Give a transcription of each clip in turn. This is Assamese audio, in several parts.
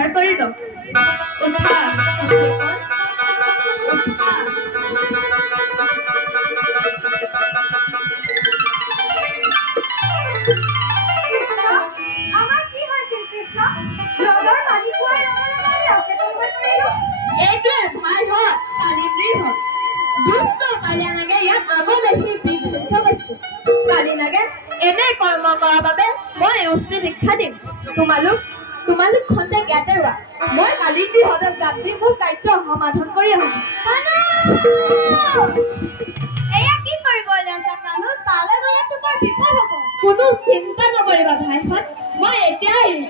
উদ্ধাৰ কৰি লওক উঠা তোমালোক খন্তে জ্ঞাতে ৰোৱা মই কালি হদক যাম দি মোৰ কাৰ্য সমাধান কৰি আহিম এয়া কি কৰিব লৈছা কানু তালে গলে তোমাৰ বিপদ হ'ব কোনো চিন্তা নকৰিবা ভাইখন মই এতিয়া আহিম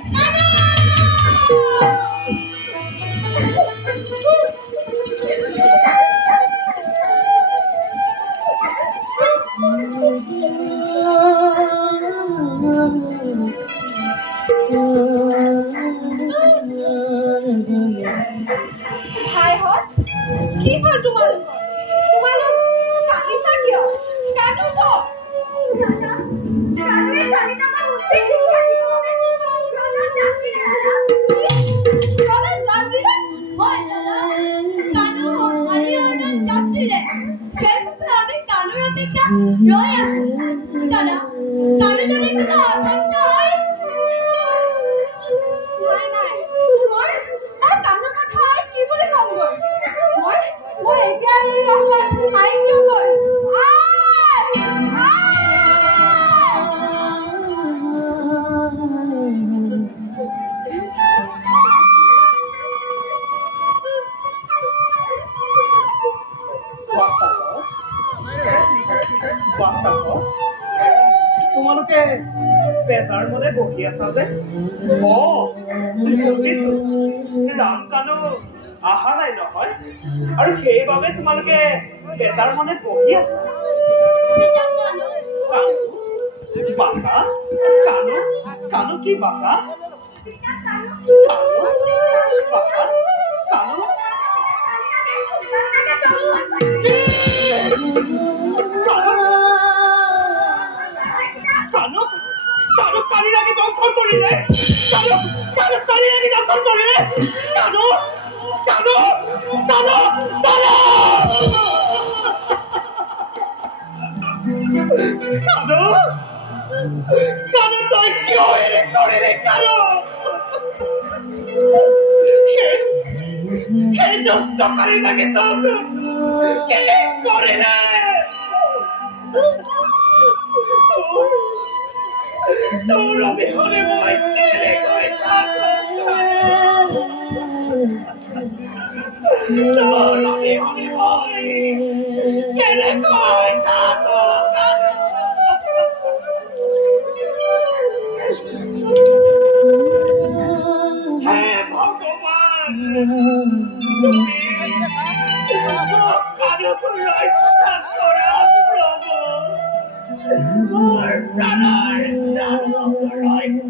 তোমালোকে পেছাৰ মনে বহি আছা যে ৰাম কানু অহা নাই নহয় আৰু সেইবাবে তোমালোকে পেছাৰ মনে বহি আছা বাছা কানু কানু কি বাছা Kanu Run, run, run, run, run,